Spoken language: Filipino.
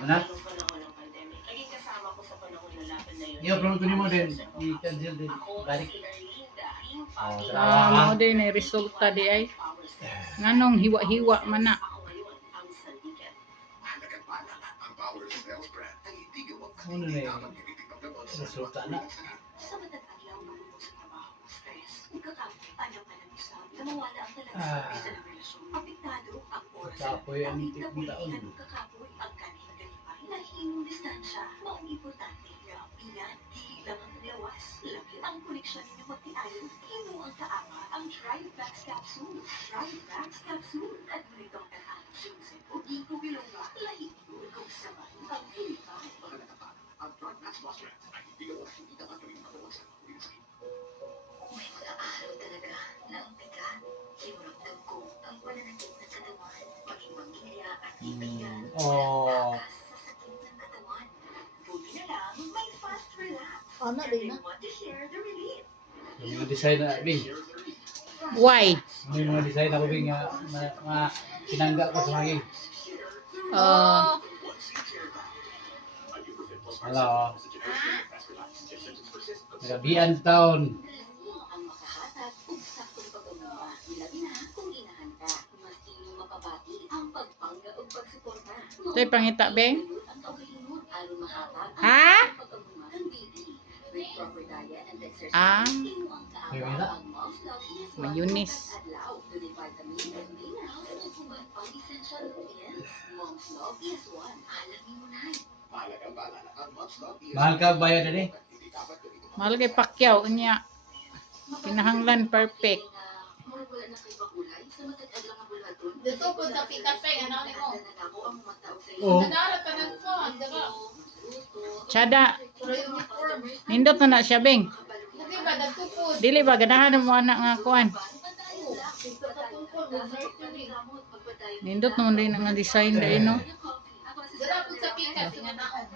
Ano? Iyo, promoto ni mo din. I-cancel din. Balik. Mao din ay resulta di ay. Nganong hiwa-hiwa man na. Ano na yung resulta na? Kapoy ang itik ng taon. Lahimong distansya, maong importante nga iyan, dili lang ang lawas, labi ang koneksyon ninyo magtiayon, hino ang kaama ang Trivax Capsule. Trivax Capsule, at nitong kataan, Joseph o Gico Bilonga, lahimong kung sabay ang pilipay. Ang Trivax Plus Red ay hindi dapat gawing mabawasan ang sakit. May mga araw talaga na ang bigat, hinuramdam ko ang pananakit ng katawan, maging pamilya at kaibigan. Ano din na? Yung mga design na, Bing. Why? Yung mga design na ko, Bing, mga pinangga ko sa mga Hello. Gabian taon. Ito'y pangita, Beng? Ha? Ah? Mayunis. Mahal ka bayad na Mahal kay Pacquiao niya. Kinahanglan perfect. Dito po sa pikas pa ano ni mo? Oo. Nadarat ka ng phone, diba? Tsada. Nindot na na siya, Beng. Hindi ba nagtupod? Dili ba ganahan mo anak nga kuan? Nindot naman din ang design dahil no. Dala po sa pikas nga naon.